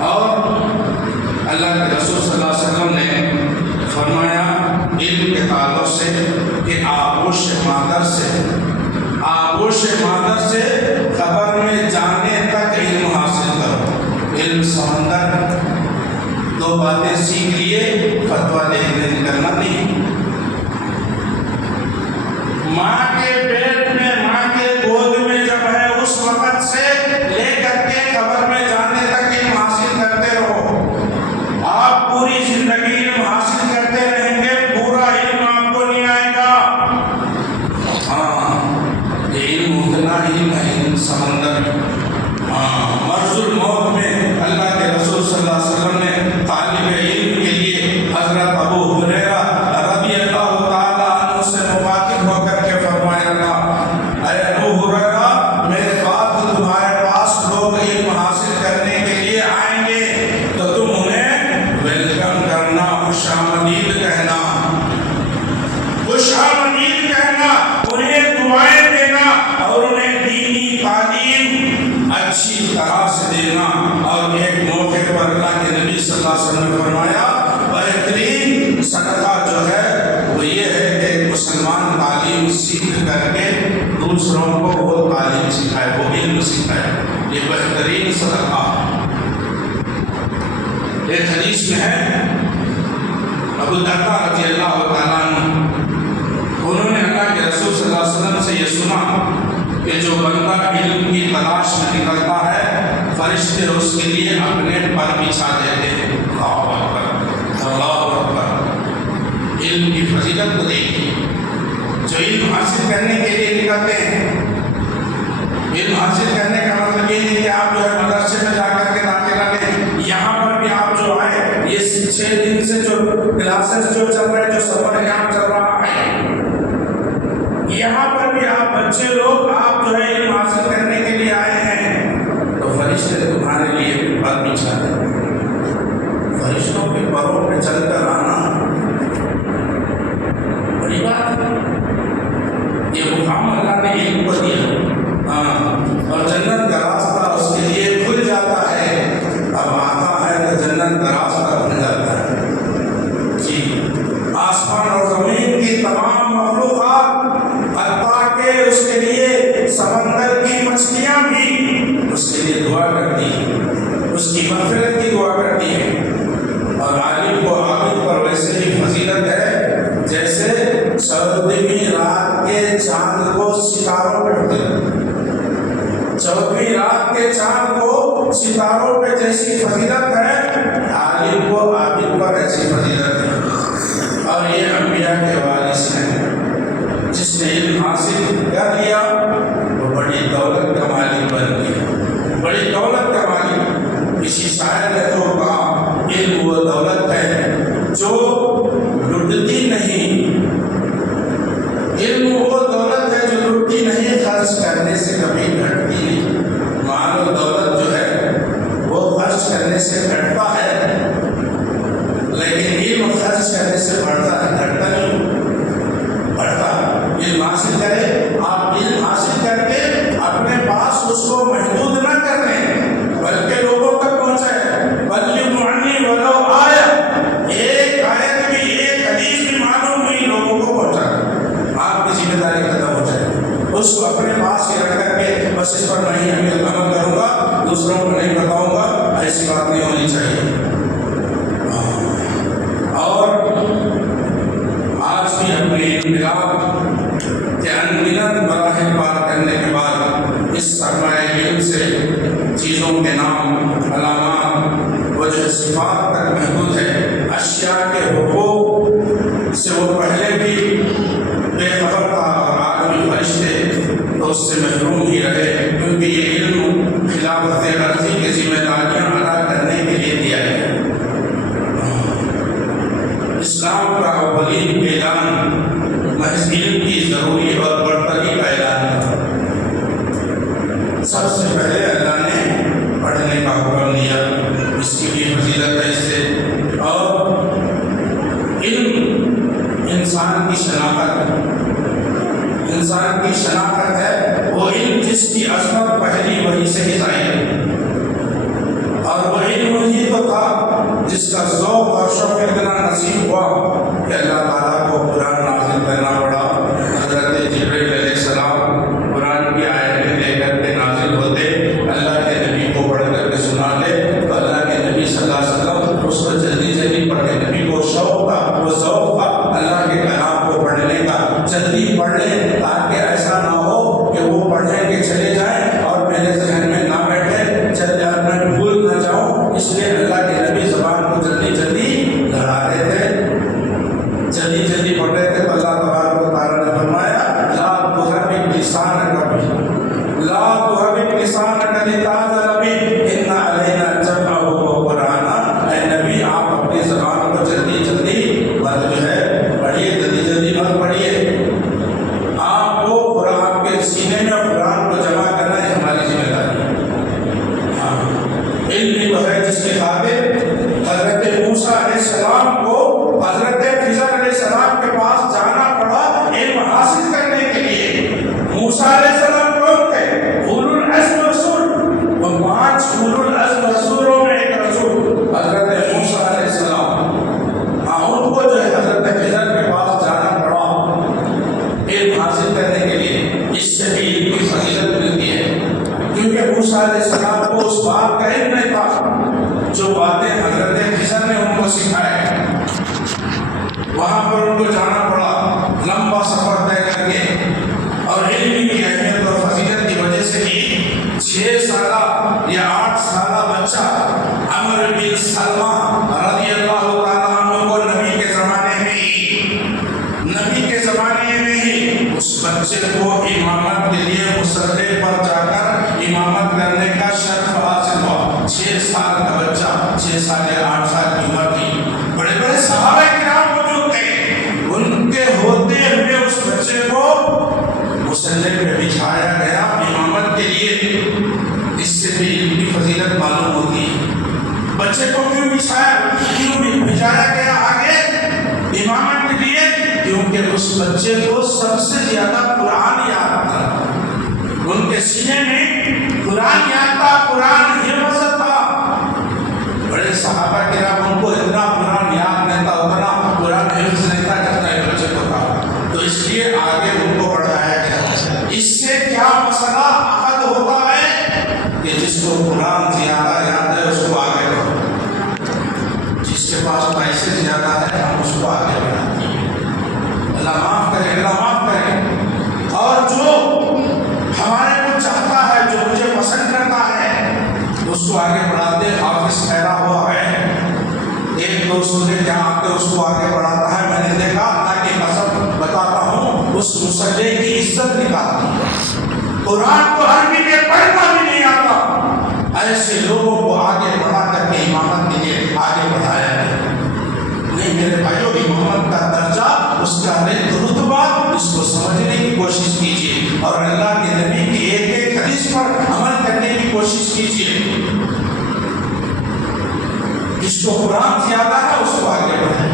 اور اللہ کے رسول صلی اللہ علیہ وسلم نے فرمایا علم کے تعلق سے کہ آغوش مادر سے خبر میں جانے تک علم حاصل کرو۔ علم سمندر، دو باتیں سیکھ لیے فتویٰ دینے نکلنا نہیں۔ ماں کے پیٹ میں، ماں کے گود میں جب ہے اس وقت سے لے کر کے خبر میں جانے تک علم حاصل کرتے رہو۔ آپ پوری زندگی علم حاصل کرتے رہیں گے، پورا علم آپ کو نہیں آئے گا۔ یہ علم اتنا علم ہے، علم سمندر۔ مرض الموت میں اللہ کے رسول صلی اللہ علیہ وسلم نے طالب علم کے لیے حضرت ابو ہریرہ رضی اللہ تعالیٰ عنہ سے مخاطب ہو کر کے فرمایا تھا، اے ابو ہریرہ، میرے بعد تمہارے پاس لوگ علم حاصل کرنے کے لیے آئیں گے تو تم انہیں ویلکم کرنا، خوش آمدید کہنا، خوش آمدید کہنا، انہیں دعائیں دینا اور انہیں دینی تعلیم اچھی طرح سے دینا۔ اور ایک موقع پر اللہ کے نبی صلی اللہ علیہ وسلم نے فرمایا بہترین صدقہ جو ہے وہ یہ ہے کہ ایک مسلمان تعلیم سیکھ کر کے دوسروں کو وہ تعلیم سکھائے، وہ علم سکھائے، یہ بہترین صدقہ۔ ایک حدیث میں ہے ابو درداء رضی اللہ تعالیٰ عنہ، انہوں نے اللہ کے رسول صلی اللہ علیہ وسلم سے یہ سنا کہ جو بندہ علم کی تلاش میں نکلتا ہے فرشتے اس کے لیے اپنے پر بچھا دیتے ہیں۔ اللہ اکبر، اللہ اکبر۔ علم کی فضیلت کو دیکھیے، جو علم حاصل کرنے کے لیے نکلتے ہیں، علم حاصل کرنے کا مطلب یہ نہیں کہ آپ جو ہے مدرسے میں جا کر کے داخلہ لیں، یہاں پر بھی آپ جو آئے، یہ 6 دن سے جو کلاسز جو چل رہے ہیں، جو سفر کیمپ چل رہا ہے، یہاں پر بھی آپ بچے لوگ آپ جو ہے علم حاصل کرنے کے لیے آئے ہیں تو فرشتے تمہارے لیے پر بچھا دیں۔ فرشتوں کے پروں پہ چل کر آنا بڑی بات ہے۔ یہ مقام اللہ نے علم کو دیا، اور جنت کا راستہ اس کے لیے کھل جاتا ہے۔ اب آتا ہے تو جنت کا راستہ کھل جاتا ہے۔ جی، آسمان اور زمین کی تمام مخلوقات، حتیٰ کہ اس کے لیے سمندر کی مچھلیاں بھی اس کے لیے دعا کرتی ہیں، اس کی مغفرت کی دعا کرتی ہیں۔ اور عالم کو عابد پر ویسے ہی فضیلت ہے جیسے 14ویں رات کے چاند کو ستاروں پہ فضیلت، 14ویں رات کے چاند کو ستاروں پہ جیسی فضیلت ہے، عالم کو عابد پر ایسی فضیلت ہے۔ اور یہ انبیاء کے وارث ہیں۔ جس نے علم حاصل کر لیا وہ بڑی دولت کا مالک بن گیا، بڑی دولت کا مالک۔ کسی شاعر نے تو کہا علم وہ دولت ہے جو لٹتی نہیں، علم وہ دولت ہے جو لٹتی نہیں، خرچ کرنے سے کبھی گھٹتی نہیں۔ مال و دولت جو ہے وہ خرچ کرنے سے گھٹتا ہے، لیکن علم خرچ کرنے سے بڑھتا ہے، گھٹتا نہیں، بڑھتا۔ علم حاصل کرے، آپ علم حاصل کر کے اپنے پاس اس کو محدود نہ کر لیں بلکہ لوگوں تک پہنچائے۔ بلغوا عنی ولو آیہ، ایک آیت بھی، ایک حدیث بھی معلوم نہیں، لوگوں کو پہنچائے۔ آپ کی ذمہ داری ختم ہو جائے، اس کو اپنے پاس ہی رکھ کر کے بس اس پر میں ہی عمل کروں گا، دوسروں کو نہیں بتاؤں گا، ایسی بات نہیں ہونی چاہیے۔ اور آج بھی اپنے انقلاب کے انگنت مراحل پار کرنے کے بعد اس سرمایہ علم سے چیزوں کے نام، علامات، وجہ صفات تک محدود ہے۔ اشیاء کے حقوق سے وہ پہلے بھی بے خبر تھا، اور آدمی فرشتے تو اس سے محروم ہی رہے، کیونکہ یہ علم خلافت عرضی کی ذمہ داریاں ادا کرنے کے لیے دیا گیا۔ اسلام کا اولین اعلان محض علم کی ضروری اور برتری کا اعلان کیا۔ سب سے پہلے اللہ نے پڑھنے کا حکم دیا، اس کی بھی فضیلت ہے اس سے۔ اور علم انسان کی شناخت ہے، انسان کی شناخت ہے وہ علم جس کی عظمت پہلی وحی سے ہی ظاہر ہے، اور وہ علم ہی تو تھا جس کا ذوق اور شوق اتنا نصیب ہوا کہ اللہ تعالیٰ کو قرآن نازل کرنا پڑا۔ حضرت جبرائیل علیہ السلام قرآن کی آیتیں لے کر کے نازل ہوتے، اللہ کے نبی کو پڑھ کر کے سناتے، تو اللہ کے نبی صلی اللہ علیہ وسلم اس کو جلدی جلدی پڑھے۔ نبی کو شوق تھا، وہ ذوق تھا اللہ کے کلام کو پڑھنے کا، جلدی پڑھ لیں تاکہ ایسا نہ ہو کہ وہ پڑھیں کہ چلے جائیں اور میرے ذہن میں نہ بیٹھے، میں بھول نہ جاؤں، اس لیے اللہ کے نبی زبان کو جلدی جلدی لڑاتے تھے، جلدی جلدی پڑھتے تھے۔ تو اللہ تبارک و تعالیٰ نے فرمایا لا تحرک لسانک لتعجل به ان علینا جمعہ وقرآنہ۔ اے نبی آپ اپنی زبان کو جلدی جلدی مت جو ہے پڑھیے، جلدی جلدی مت پڑھیے۔ آپ کو آپ کے سینے میں قرآن کو جمع کرنا ہے ہماری ذمہ داری ہے۔ علم تو ہے جس کے خاطر حضرت موسیٰ علیہ السلام کو حضرت خضر علیہ السلام کے پاس جانا پڑا علم حاصل کرنے کے لیے۔ موسیٰ علیہ السلام کون تھے؟ اولو العزم رسول، وہ 5 اولو العزم رسولوں میں ایک رسول حضرت موسیٰ علیہ السلام، ان کو جو ہے حضرت خضر کے پاس جانا پڑا علم حاصل کرنے کے لیے۔ اس سے بھی علم کی فضیلت ملتی ہے، کیونکہ موسیٰ علیہ السلام کو اس بات کا علم نہیں تھا جو باتیں حضرت خضر نے ان کو سکھائے۔ وہاں پر ان کو جانا پڑا لمبا سفر طے کر کے، اور علم کی اہمیت اور فضیلت کی وجہ سے ہی 6 سالہ یا 8 سالہ بچہ عمرو بن سلمہ رضی اللہ تعالیٰ عنہ کو نبی کے زمانے میں ہی اس بچے کو امامت کے لیے مصلی پر جا کر امامت کرنے کا شرف حاصل ہوا۔ 6 سال کا بچہ، 6 سال یا 8 سال کی عمر تھی۔ بڑے بڑے صحابہ کرام موجود تھے، ان کے ہوتے ہوئے اس بچے کو مصلی پہ بچھایا گیا امامت کے لیے۔ اس سے بھی علم کی فضیلت معلوم ہوتی ہے۔ بچے کو کیوں بچھایا گیا آگے امامت کے لیے؟ کیونکہ اس بچے کو سب سے زیادہ قرآن یاد تھا، ان کے سینے میں قرآن یاد تھا، قرآن حفظ تھا۔ بڑے صحابہ کرام ان کو اتنا قرآن یاد نہیں تھا، اتنا قرآن حفظ نہیں تھا جتنا ایک بچے کو تھا، تو اس لیے آگے ان کو بڑھایا گیا۔ اس سے کیا مسئلہ عقد ہوتا ہے کہ جس کو قرآن زیادہ یاد ہے اس کو آگے بڑھو، جس کے پاس پیسے زیادہ ہے ہم اس کو آگے بڑھاتے ہیں۔ اللہ معاف کرے، اللہ معاف کرے۔ اور جو ہمارے کو چاہتا ہے، جو مجھے پسند کرتا ہے، اس کو آگے بڑھاتے۔ حافظ ٹھہرا ہوا ہے، ایک دوست مجھے جہاں آتے اس کو آگے بڑھاتا ہے۔ میں نے دیکھا، اللہ کی قسم بتاتا ہوں، اس مصلی کی عزت نکالتی ہے۔ قرآن کو عربی میں پڑھنا بھی نہیں آتا، ایسے لوگوں کو آگے بڑھا کر کے امامت کے لیے آگے بڑھایا ہے۔ نہیں میرے بھائیوں، امامت کا درجہ، اس کا رتبہ، اس کو سمجھنے کی کوشش کیجیے، اور اللہ کے نبی کی ایک ایک حدیث پر عمل کرنے کی کوشش کیجیے۔ جس کو قرآن زیادہ ہے اس کو آگے بڑھائیں۔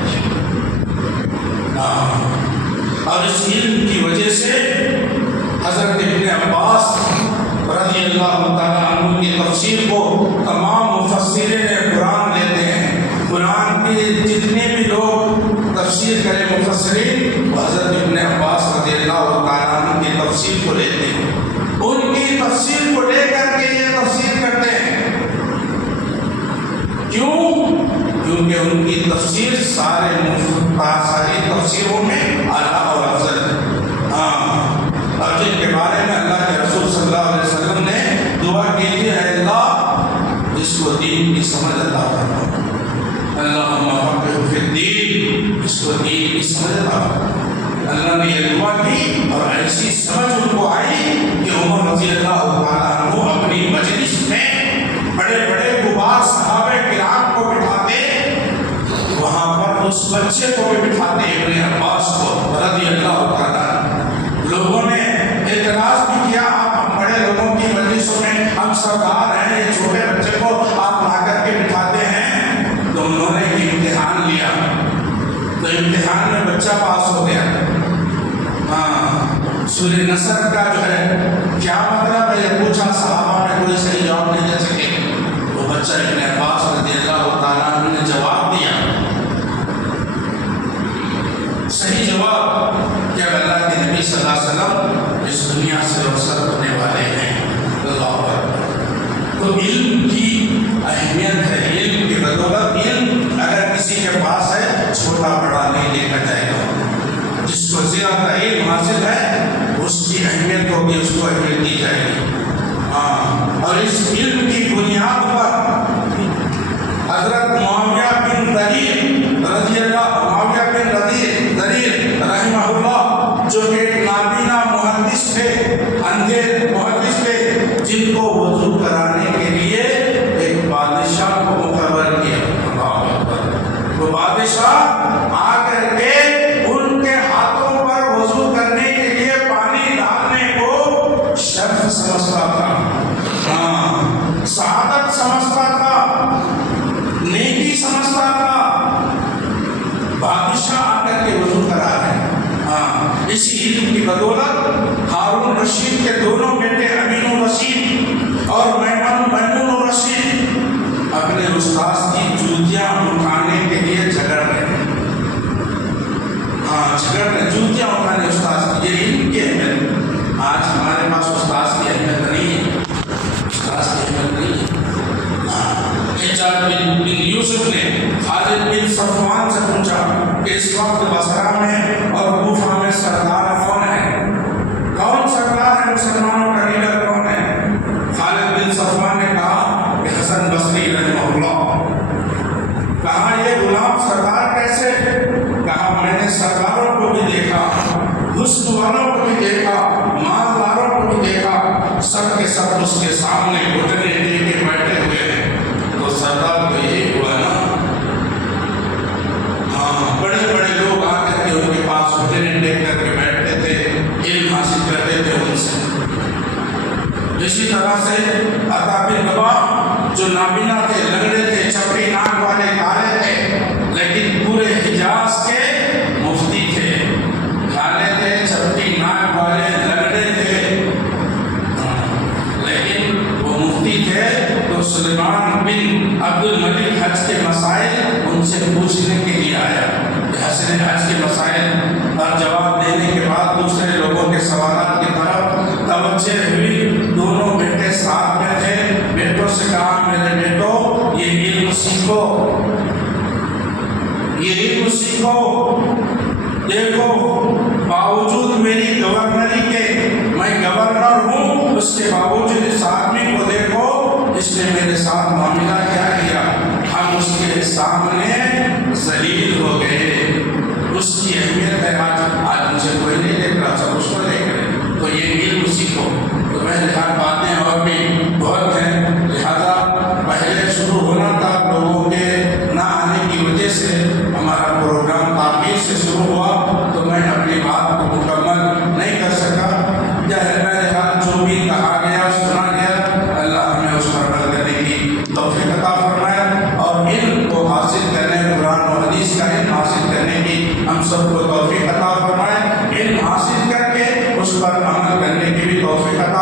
اور اس علم کی وجہ سے حضرت ابن عباس رضی اللہ تعالیٰ عنہ کی تفسیر کو تمام مفسرین قرآن لیتے ہیں۔ قرآن کے جتنے بھی لوگ تفسیر کرے مفسرین، وہ حضرت ابن عباس رضی اللہ تعالیٰ عنہ کی تفسیر کو لیتے ہیں، ان کی تفسیر کو لے کر کے یہ تفسیر کرتے ہیں۔ کیوں؟ کیونکہ ان کی تفسیر ساری تفسیروں میں اعلیٰ اور افضل ہے۔ اور جن کے بارے میں اللہ کے رسول صلی اللہ علیہ وسلم نے دعا کی تھی، اے اللہ اس کو دین کی سمجھ عطا فرما، اللہم فقہہ فی الدین، اس کو دین کی سمجھ عطا فرما۔ اللہ نے یہ دعا کی اور ایسی سمجھ ان کو آئی کہ عمر رضی اللہ تعالیٰ عنہ اپنی مجلس میں بڑے بڑے کبار صحابہ کرام کو بٹھاتے، وہاں پر اس بچے کو بھی بٹھاتے ابن عباس کو رضی اللہ تعالیٰ سورہ نصر کا جو ہے کیا مطلب ہے یہ پوچھا، صحابہ میں کوئی صحیح جواب نہیں دے سکے، تو بچہ ابن عباس رضی اللہ تعالیٰ عنہ نے جواب دیا، صحیح جواب کہ اللہ کے نبی صلی اللہ علیہ وسلم اس دنیا سے رخصت ہونے والے ہیں۔ اللہ اکبر۔ تو علم کی اہمیت ہے، علم کی بدولت، علم اگر کسی کے پاس ہے چھوٹا بڑا نہیں دیکھا جائے گا، جس کو زیادہ علم حاصل ہے اس کی اہمیت ہوگی، اس کو اہمیت دی جائے گی۔ اور اس علم کی بنیاد پر حضرت معاویہ بن ضریر رحمہ اللہ جو ایک نابینا محدث تھے، اندھے محدث تھے، جن کو وضو کرانے کے لیے ایک بادشاہ کو مقرر کیا۔ وہ بادشاہ آ کر کے ان کے ہاتھوں پر وضو کرنے کے لیے پانی ڈالنے کو شرف سمجھتا تھا، سعادت سمجھتا تھا، نیکی سمجھتا تھا۔ بادشاہ آ کر کے وضو کرا رہے ہیں۔ اسی علم کی بدولت ہارون رشید کے دونوں بیٹے امین الرشید اور میمون الرشید اپنے استاذ کی جوتیاں اٹھانے کے لیے جھگڑ رہے ہیں، جوتیاں اٹھانے استاذ کی۔ یہ علم کی اہمیت، آج ہمارے پاس استاذ کی اہمیت نہیں ہے، استاذ کی اہمیت نہیں ہے۔ حجاج بن یوسف نے خالد بن صفوان سے پوچھا کہ اس وقت بصرہ میں اور کوفہ میں سردار کون ہے، کون سردار ہے، مسلمانوں کا لیڈر کون ہے؟ خالد بن صفوان نے کہا کہ حسن بصری رحمہ اللہ۔ کہا یہ غلام سردار کیسے؟ کہا میں نے سرداروں کو بھی دیکھا، حسن والوں کو بھی دیکھا، مالداروں کو بھی دیکھا، سب کے سب اس کے سامنے گھٹنے دے کے بیٹھے ہوئے ہیں۔ تو سردار تو یہی ہوا نا، بڑے بڑے لوگ آ کر کے ان کے پاس گھٹنے ٹیک کر کے بیٹھتے تھے، علم حاصل کرتے تھے ان سے۔ اسی طرح سے عطا بن رباح جو نابینا تھے، لنگڑے تھے، چپٹی ناک والے، کالے تھے، لیکن پورے حجاز کے مفتی تھے، کالے تھے، چپٹی ناک والے، لنگڑے تھے، لیکن وہ مفتی تھے۔ تو سلیمان بن عبد الملک حج کے مسائل ان سے پوچھنے کے لیے آیا، حج کے مسائل اور جواب دینے کے بعد دوسرے لوگوں کے سوالات کی طرف توجہ ہوئی۔ دونوں بیٹے ساتھ میں تھے، بیٹوں سے کہا میرے بیٹو یہ علم سیکھو، یہ علم سیکھو۔ دیکھو باوجود میری گورنری کے، میں گورنر ہوں، اس کے باوجود اس آدمی کو دیکھو، اس نے میرے ساتھ معاملہ کیا کیا، ہم اس کے سامنے ذلیل ہو گئے۔ اس کی اہمیت ہے، آج مجھے کوئی نہیں دیکھ رہا، سب اس کو دیکھ رہے، تو یہ علم سیکھو۔ تو بہرحال باتیں اور بھی بہت ہیں، لہذا پہلے شروع ہونا تھا، لوگوں کے نہ آنے کی وجہ سے ہمارا پروگرام تاخیر سے شروع ہوا، تو میں اپنی بات کو مکمل نہیں کر سکا۔ بہرحال جو بھی کہا گیا، سنا گیا، اللہ ہمیں اس پر عمل کرنے کی توفیق عطا فرمائے، اور علم کو حاصل کرنے، قرآن و حدیث کا علم حاصل کرنے کی ہم سب کو توفیق عطا فرمائے، علم حاصل کر کے اس پر عمل کرنے کی بھی توفیق عطا